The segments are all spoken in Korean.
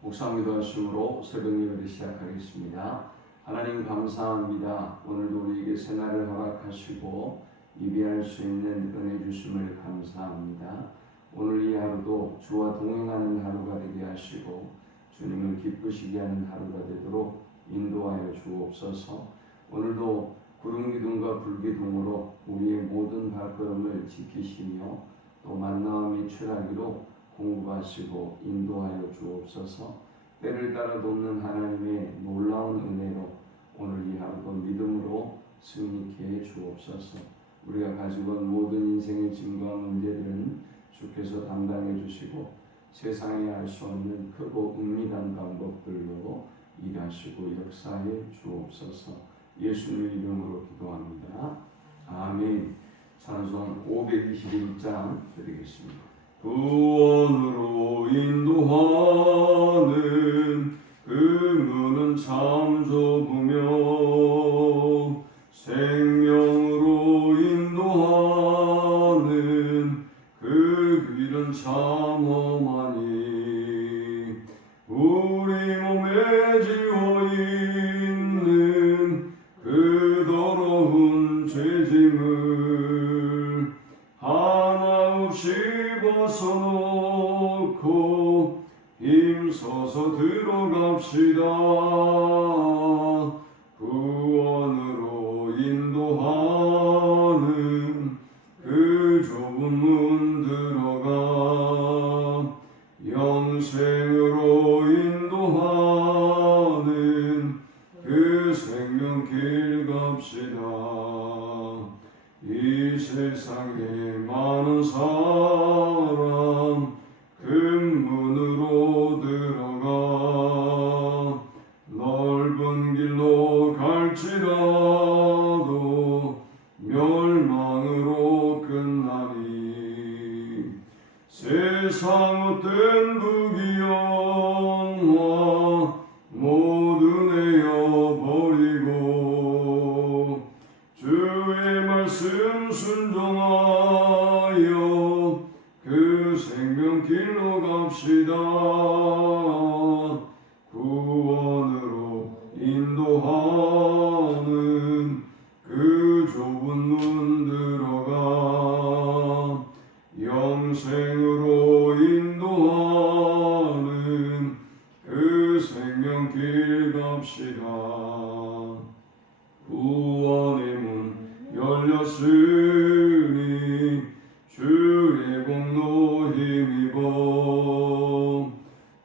묵상기도하심으로 새벽 예배를 시작하겠습니다. 하나님 감사합니다. 오늘도 우리에게 새날을 허락하시고 예배할 수 있는 은혜 주심을 감사합니다. 오늘 이 하루도 주와 동행하는 하루가 되게 하시고 주님을 기쁘시게 하는 하루가 되도록 인도하여 주옵소서. 오늘도 구름기둥과 불기둥으로 우리의 모든 발걸음을 지키시며 또 만나함이 출하기로 공부하시고 인도하여 주옵소서. 때를 따라 돕는 하나님의 놀라운 은혜로 오늘 이 하루도 믿음으로 승리케 해 주옵소서. 우리가 가지고 온 모든 인생의 짐과 문제들은 주께서 담당해 주시고 세상에 알 수 없는 크고 은밀한 방법들로 일하시고 역사해 주옵소서. 예수님의 이름으로 기도합니다. 아멘. 찬송 521장 드리겠습니다. 구원으로 인도하는 그 문은 참 좁으며 생명으로 인도하는 그 길은 참 험하니 우리 몸에 지워 있는 그 더러운 죄짐을 하나 없이 벗어놓고 힘써서 들어갑시다. 구원으로 인도하는 그 좁은 문 들어가 영생으로 인도하는 그 생명길 갑시다. 이 세상에 많은 사람 금문으로 들어가 넓은 길로 갈지라도 멸망으로 끝나니 세상 헛된 부귀영화 모두 내어버리고 주의 말씀 순종하여 그 생명길로 갑시다. 구원으로 인도하는 그 좁은 문 들어가 영생으로 인도하는 그 생명길 갑시다. 구원의 문 열렸으니 주의 공로 힘입어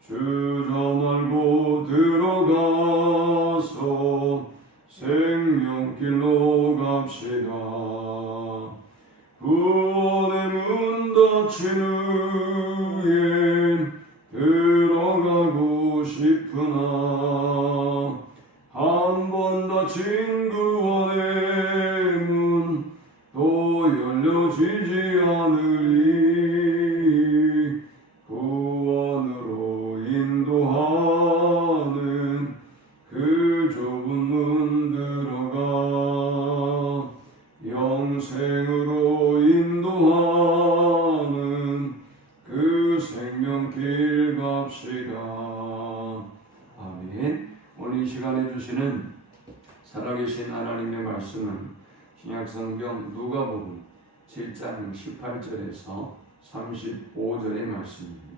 주저 말고 들어가서 생명길로 갑시다. 구원의 문 닫힌 후에 들어가고 싶으나 한 번 닫힌 구원의 문 또 열려지지 않으리. 구원으로 인도하는 그 좁은 문 들어가 영생으로 인도하는 그 생명길 갑시다. 아멘. 오늘 이 시간에 주시는 살아계신 하나님의 말씀은 신약성경 누가복음 7장 18절에서 35절의 말씀입니다.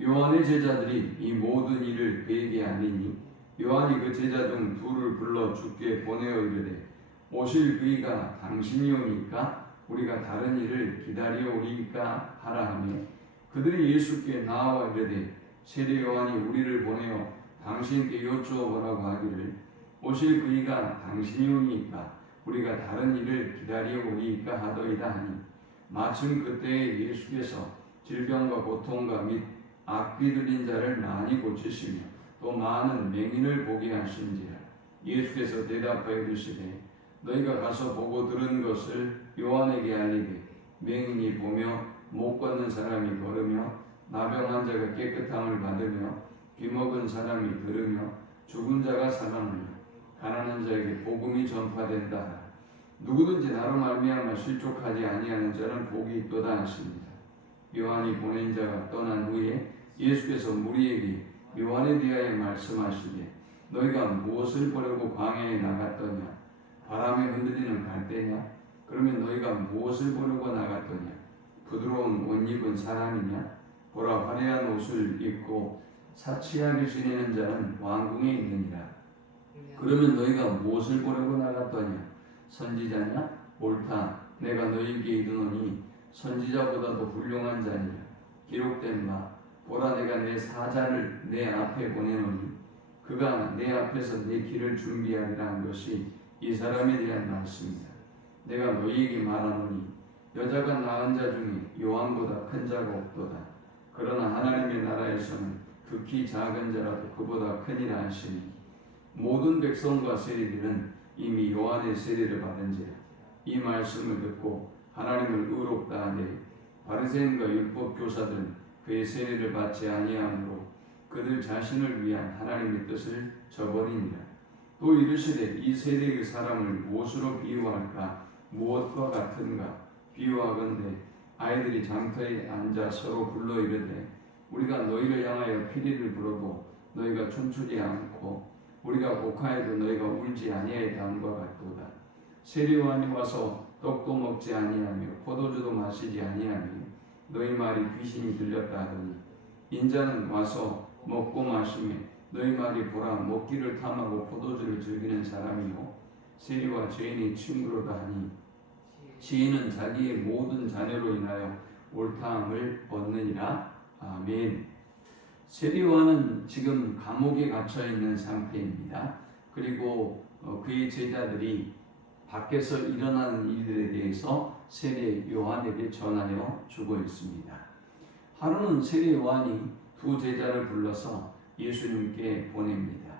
요한의 제자들이 이 모든 일을 그에게 아니니 요한이 그 제자 중 둘을 불러 주께 보내어 이르되 오실 그이가 당신이오니까 우리가 다른 일을 기다려 오리까 하라 하며 그들이 예수께 나와 이르되 세례 요한이 우리를 보내어 당신께 여쭈어보라고 하기를 오실 그이가 당신이오니까 우리가 다른 일을 기다려 오리까 하더이다 하니 마침 그때에 예수께서 질병과 고통과 및 악귀 들린 자를 많이 고치시며 또 많은 맹인을 보게 하신지라. 예수께서 대답하여 이르시되 너희가 가서 보고 들은 것을 요한에게 알리되 맹인이 보며 못 걷는 사람이 걸으며 나병 환자가 깨끗함을 받으며 귀먹은 사람이 들으며 죽은 자가 살아나며 가난한 자에게 복음이 전파된다. 누구든지 나로 말미암아 실족하지 아니하는 자는 복이 있도다 하십니다. 요한이 보낸 자가 떠난 후에 예수께서 무리에게 요한에 대하여 말씀하시되 너희가 무엇을 보려고 광야에 나갔더냐? 바람에 흔들리는 갈대냐? 그러면 너희가 무엇을 보려고 나갔더냐? 부드러운 옷 입은 사람이냐? 보라, 화려한 옷을 입고 사치하게 지내는 자는 왕궁에 있느니라. 그러면 너희가 무엇을 보려고 나갔더냐? 선지자냐? 옳다. 내가 너희에게 이르노니 선지자보다도 훌륭한 자니라. 기록된 바 보라, 내가 내 사자를 내 앞에 보내노니 그가 내 앞에서 내 길을 준비하리라 한 것이 이 사람에 대한 말씀이다. 내가 너희에게 말하노니 여자가 낳은 자 중에 요한보다 큰 자가 없도다. 그러나 하나님의 나라에서는 극히 작은 자라도 그보다 크니라 하시니 모든 백성과 세리들은 이미 요한의 세례를 받은지라. 이 말씀을 듣고 하나님을 의롭다 하되 바리새인과 율법 교사들은 그의 세례를 받지 아니하므로 그들 자신을 위한 하나님의 뜻을 저버리니라. 또 이르시되 이 세대의 사람을 무엇으로 비유할까? 무엇과 같은가? 비유하건대 아이들이 장터에 앉아 서로 불러 이르되 우리가 너희를 향하여 피리를 불어도 너희가 춤추지 않고 우리가 곡하여도 너희가 울지 아니하였다 함과 같도다. 세리요한이 와서 떡도 먹지 아니하며 포도주도 마시지 아니하며 너희 말이 귀신이 들렸다 하더니 인자는 와서 먹고 마시며 너희 말이 보라, 먹기를 탐하고 포도주를 즐기는 사람이요 세리와 죄인이 친구로다 하니 지혜는 자기의 모든 자녀로 인하여 옳다함을 얻느니라. 아멘. 세리요한은 지금 감옥에 갇혀 있는 상태입니다. 그리고 그의 제자들이 밖에서 일어나는 일들에 대해서 세례 요한에게 전하여 주고 있습니다. 하루는 세례 요한이 두 제자를 불러서 예수님께 보냅니다.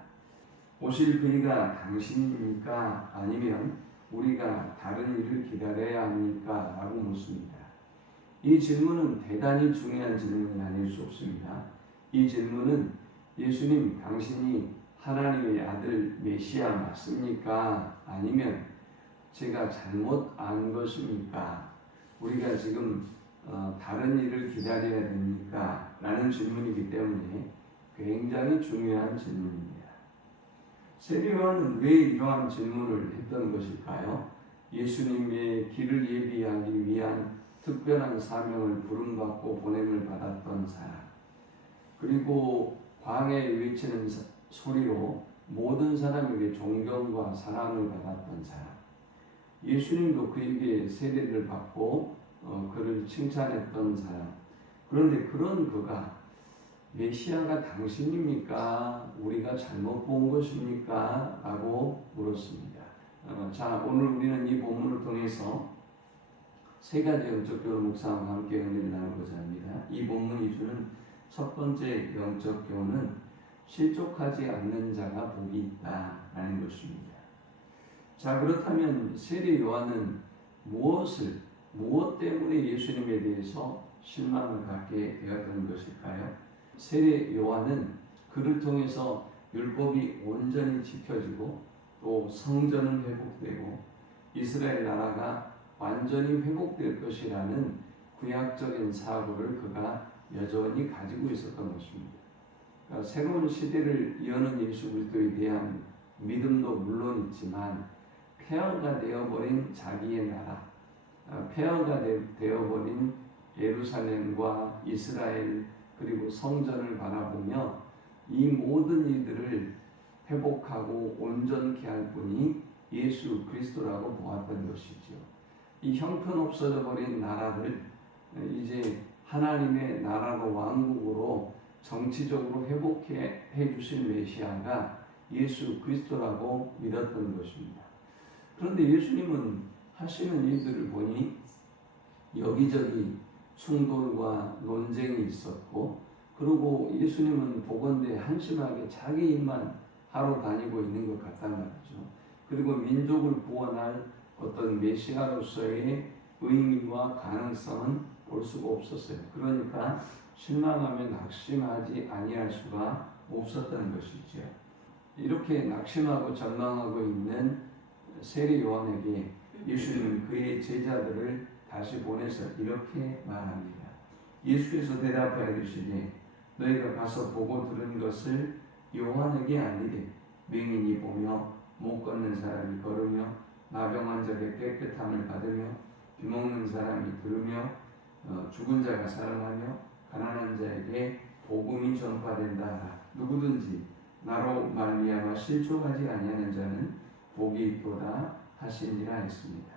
오실 그이가 당신입니까? 아니면 우리가 다른 일을 기다려야 합니까? 라고 묻습니다. 이 질문은 대단히 중요한 질문이 아닐 수 없습니다. 이 질문은 예수님, 당신이 하나님의 아들 메시아 맞습니까? 아니면 제가 잘못 안 것입니까? 우리가 지금 다른 일을 기다려야 됩니까? 라는 질문이기 때문에 굉장히 중요한 질문입니다. 세리요한은 왜 이러한 질문을 했던 것일까요? 예수님의 길을 예비하기 위한 특별한 사명을 부름받고 보냄을 받았던 사람, 그리고 광야에 외치는 소리로 모든 사람에게 존경과 사랑을 받았던 사람, 예수님도 그에게 세례를 받고 그를 칭찬했던 사람. 그런데 그런 그가 메시아가 당신입니까? 우리가 잘못 본 것입니까? 라고 물었습니다. 자, 오늘 우리는 이 본문을 통해서 세 가지 영적 교훈 묵상과 함께 은혜를 나누고자 합니다. 이 본문이 주는 첫 번째 영적 교훈은 실족하지 않는 자가 복이 있다라는 것입니다. 자, 그렇다면 세례 요한은 무엇 때문에 예수님에 대해서 실망을 갖게 되었던 것일까요? 세례 요한은 그를 통해서 율법이 온전히 지켜지고 또 성전은 회복되고 이스라엘 나라가 완전히 회복될 것이라는 구약적인 사고를 그가 여전히 가지고 있었던 것입니다. 그러니까 새로운 시대를 여는 예수 그리스도에 대한 믿음도 물론 있지만 폐허가 되어버린 자기의 나라, 폐허가 되어버린 예루살렘과 이스라엘 그리고 성전을 바라보며 이 모든 일들을 회복하고 온전케 할 분이 예수 그리스도라고 보았던 것이죠. 이 형편없어져 버린 나라를 이제 하나님의 나라로 왕국으로 정치적으로 회복해 주실 메시아가 예수 그리스도라고 믿었던 것입니다. 그런데 예수님은 하시는 일들을 보니 여기저기 충돌과 논쟁이 있었고, 그리고 예수님은 보건대 한심하게 자기 일만 하러 다니고 있는 것 같단 말이죠. 그리고 민족을 구원할 어떤 메시아로서의 의미와 가능성은 볼 수가 없었어요. 그러니까 실망하며 낙심하지 아니할 수가 없었다는 것이죠. 이렇게 낙심하고 절망하고 있는 세례 요한에게 예수님은 그의 제자들을 다시 보내서 이렇게 말합니다. 예수께서 대답하여 이르시되 너희가 가서 보고 들은 것을 요한에게 알리되 맹인이 보며 못 걷는 사람이 걸으며 나병 환자에게 깨끗함을 받으며 비먹는 사람이 들으며 죽은 자가 살아나며 가난한 자에게 복음이 전파된다 하라. 누구든지 나로 말미암아 실족하지 아니하는 자는 복이 있도다 하시니라 했습니다.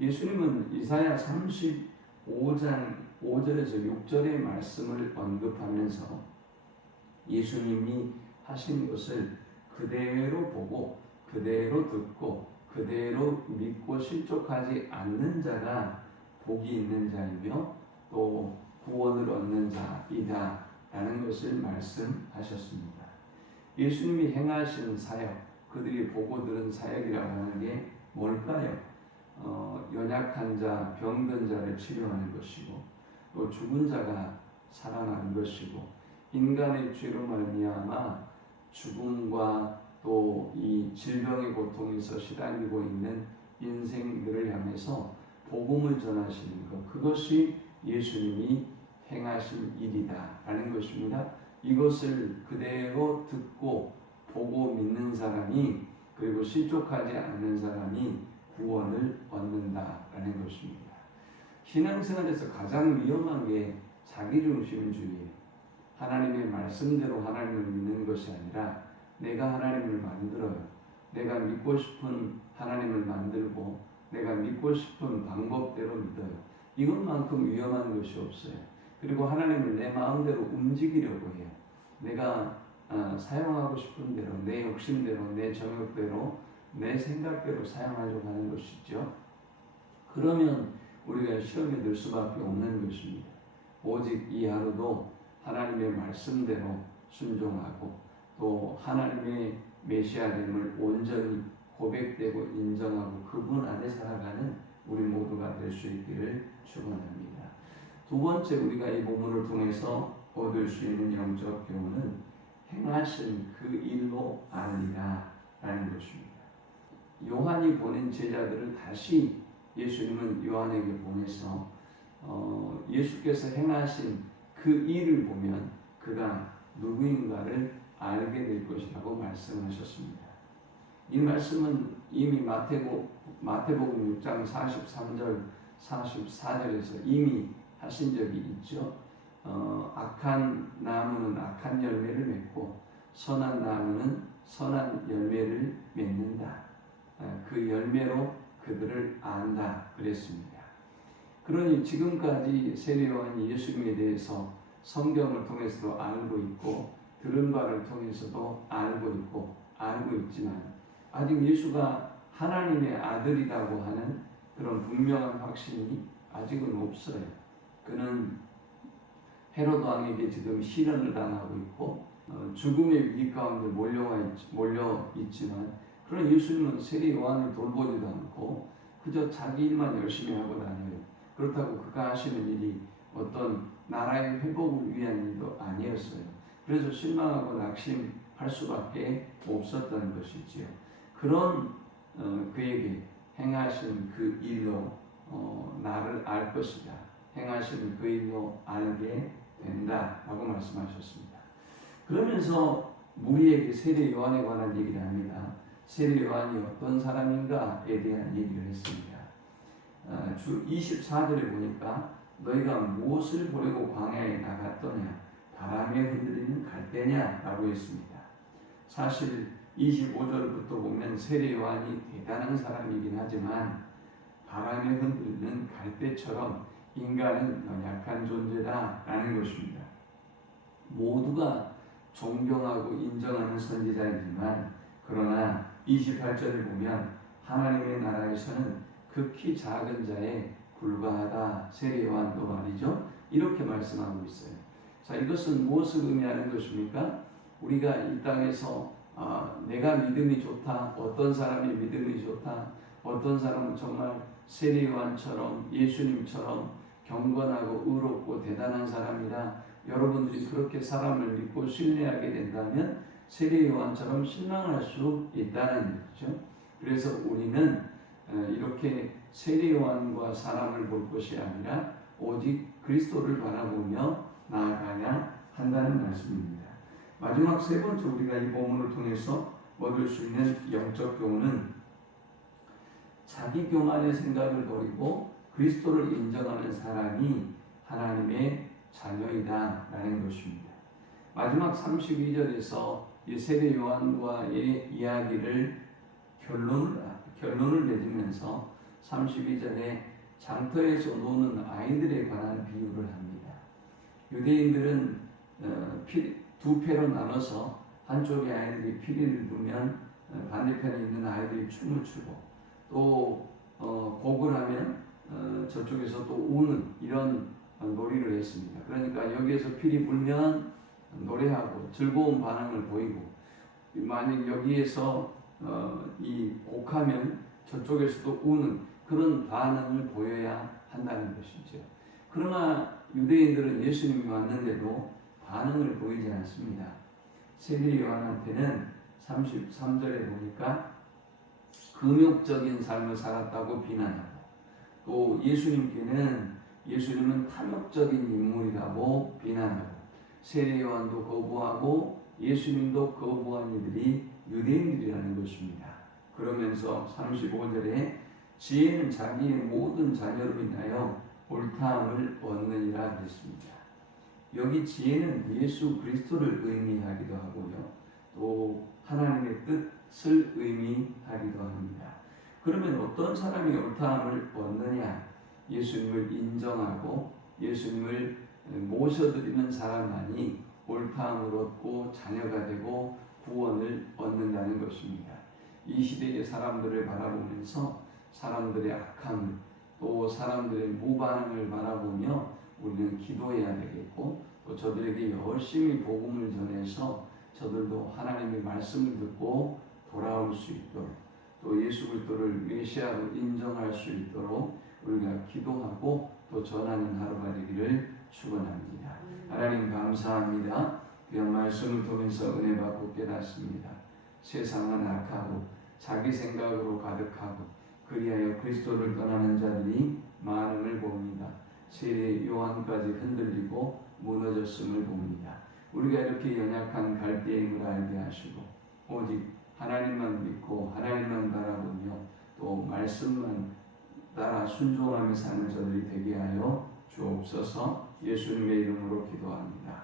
예수님은 이사야 35장 5절에서 6절의 말씀을 언급하면서 예수님이 하신 것을 그대로 보고 그대로 듣고 그대로 믿고 실족하지 않는 자가 복이 있는 자이며 또 구원을 얻는 자이다 라는 것을 말씀하셨습니다. 예수님이 행하신 사역, 그들이 보고 들은 사역이라고 하는 게 뭘까요? 연약한 자, 병든 자를 치료하는 것이고 또 죽은 자가 살아나는 것이고 인간의 죄로 말미암아 죽음과 또 이 질병의 고통에서 시달리고 있는 인생들을 향해서 복음을 전하시는 것, 그것이 예수님이 행하신 일이다 라는 것입니다. 이것을 그대로 듣고 보고 믿는 사람이, 그리고 실족하지 않는 사람이 구원을 얻는다라는 것입니다. 신앙생활에서 가장 위험한 게 자기중심주의예요. 하나님의 말씀대로 하나님을 믿는 것이 아니라 내가 하나님을 만들어요. 내가 믿고 싶은 하나님을 만들고 내가 믿고 싶은 방법대로 믿어요. 이것만큼 위험한 것이 없어요. 그리고 하나님을 내 마음대로 움직이려고 해요. 내가 사용하고 싶은 대로, 내 욕심대로, 내 정욕대로, 내 생각대로 사용하려고 하는 것이죠. 그러면 우리가 시험에 들 수밖에 없는 것입니다. 오직 이 하루도 하나님의 말씀대로 순종하고 또 하나님의 메시아됨을 온전히 고백되고 인정하고 그분 안에 살아가는 우리 모두가 될 수 있기를 축원합니다. 두 번째, 우리가 이 본문을 통해서 얻을 수 있는 영적 교훈은 행하신 그 일로 알리라 라는 것입니다. 요한이 보낸 제자들을 다시 예수님은 요한에게 보내서 예수께서 행하신 그 일을 보면 그가 누구인가를 알게 될 것이라고 말씀하셨습니다. 이 말씀은 이미 마태복음 6장 43절 44절에서 이미 하신 적이 있죠. 악한 나무는 악한 열매를 맺고 선한 나무는 선한 열매를 맺는다. 그 열매로 그들을 안다 그랬습니다. 그러니 지금까지 세례 요한이 예수님에 대해서 성경을 통해서도 알고 있고 들은 바를 통해서도 알고 있지만 아직 예수가 하나님의 아들이라고 하는 그런 분명한 확신이 아직은 없어요. 그는 헤롯 왕에게 지금 시련을 당하고 있고 죽음의 위기 가운데 몰려 있지만, 그런 예수님은 세례 요한을 돌보지도 않고 그저 자기 일만 열심히 하고 다녀요. 그렇다고 그가 하시는 일이 어떤 나라의 회복을 위한 일도 아니었어요. 그래서 실망하고 낙심할 수밖에 없었던 것이지요. 그런 그에게 행하신 그 일로 나를 알 것이다. 행하신 그 일로 알게 된다라고 말씀하셨습니다. 그러면서 무리에게 세례 요한에 관한 얘기를 합니다. 세례 요한이 어떤 사람인가에 대한 얘기를 했습니다. 주 24절에 보니까 너희가 무엇을 보려고 광야에 나갔더냐, 바람에 흔들리는 갈대냐라고 했습니다. 사실 25절부터 보면 세례 요한이 대단한 사람이긴 하지만 바람에 흔들리는 갈대처럼 인간은 연약한 존재다라는 것입니다. 모두가 존경하고 인정하는 선지자이지만 그러나 28절을 보면 하나님의 나라에서는 극히 작은 자에 불과하다. 세례 요한도 말이죠. 이렇게 말씀하고 있어요. 자, 이것은 무엇을 의미하는 것입니까? 우리가 이 땅에서 내가 믿음이 좋다, 어떤 사람이 믿음이 좋다, 어떤 사람은 정말 세례 요한처럼 예수님처럼 경건하고 의롭고 대단한 사람이다. 여러분들이 그렇게 사람을 믿고 신뢰하게 된다면 세례 요한처럼 실망할 수 있다는 거죠. 그래서 우리는 이렇게 세례 요한과 사람을 볼 것이 아니라 오직 그리스도를 바라보며 나아가야 한다는 말씀입니다. 마지막 세 번째 우리가 이 본문을 통해서 얻을 수 있는 영적 교훈은 자기 교만의 생각을 버리고 그리스도를 인정하는 사람이 하나님의 자녀이다 라는 것입니다. 마지막 32절에서 이 세례 요한과의 이야기를 결론을 맺으면서 32절에 장터에서 노는 아이들에 관한 비유를 합니다. 유대인들은 두 패로 나눠서 한쪽의 아이들이 피리를 부면 반대편에 있는 아이들이 춤을 추고 또 곡을 하면 저쪽에서 또 우는 이런 놀이를 했습니다. 그러니까 여기에서 피리 불면 노래하고 즐거운 반응을 보이고 만약 여기에서 이 곡하면 저쪽에서도 우는 그런 반응을 보여야 한다는 것이죠. 그러나 유대인들은 예수님이 왔는데도 반응을 보이지 않습니다. 세례 요한한테는 33절에 보니까 금욕적인 삶을 살았다고 비난하고 또 예수님은 탐욕적인 인물이라고 비난하고 세례 요한도 거부하고 예수님도 거부한 이들이 유대인들이라는 것입니다. 그러면서 35절에 지혜는 자기의 모든 자녀로 인하여 옳다함을 얻느니라 그랬습니다. 여기 지혜는 예수 그리스도를 의미하기도 하고요. 또 하나님의 뜻을 의미하기도 합니다. 그러면 어떤 사람이 옳다함을 얻느냐? 예수님을 인정하고 예수님을 모셔드리는 사람만이 옳다함을 얻고 자녀가 되고 구원을 얻는다는 것입니다. 이 시대의 사람들을 바라보면서 사람들의 악함을 또 사람들의 무반응을 바라보며 우리는 기도해야 되겠고 또 저들에게 열심히 복음을 전해서 저들도 하나님의 말씀을 듣고 돌아올 수 있도록 또 예수 그리스도를 메시아로 인정할 수 있도록 우리가 기도하고 또 전하는 하루가 되기를 축원합니다. 하나님 감사합니다. 그냥 말씀을 통해서 은혜 받고 깨닫습니다. 세상은 악하고 자기 생각으로 가득하고 그리하여 그리스도를 떠나는 자들이 많음을 봅니다. 세례 요한까지 흔들리고 무너졌음을 봅니다. 우리가 이렇게 연약한 갈대임을 알게 하시고 오직 하나님만 믿고 하나님만 바라보며 또 말씀만 따라 순종하며 사는 저들이 되게 하여 주옵소서. 예수님의 이름으로 기도합니다.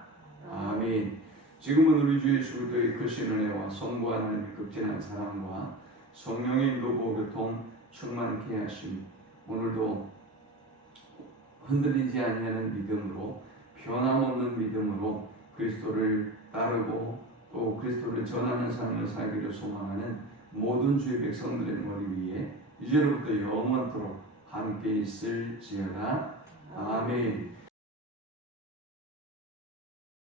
아멘. 지금은 우리 주 예수 그리스도의 크신 은혜와 성부 하나님의 극진한 사랑과 성령의 인도고 교통 충만케 하심 오늘도 흔들리지 아니하는 믿음으로 변함없는 믿음으로 그리스도를 따르고 또 그리스도를 전하는 삶을 살기를 소망하는 모든 주의 백성들의 머리 위에 이제로부터 영원토록 함께 있을지어다. 아멘.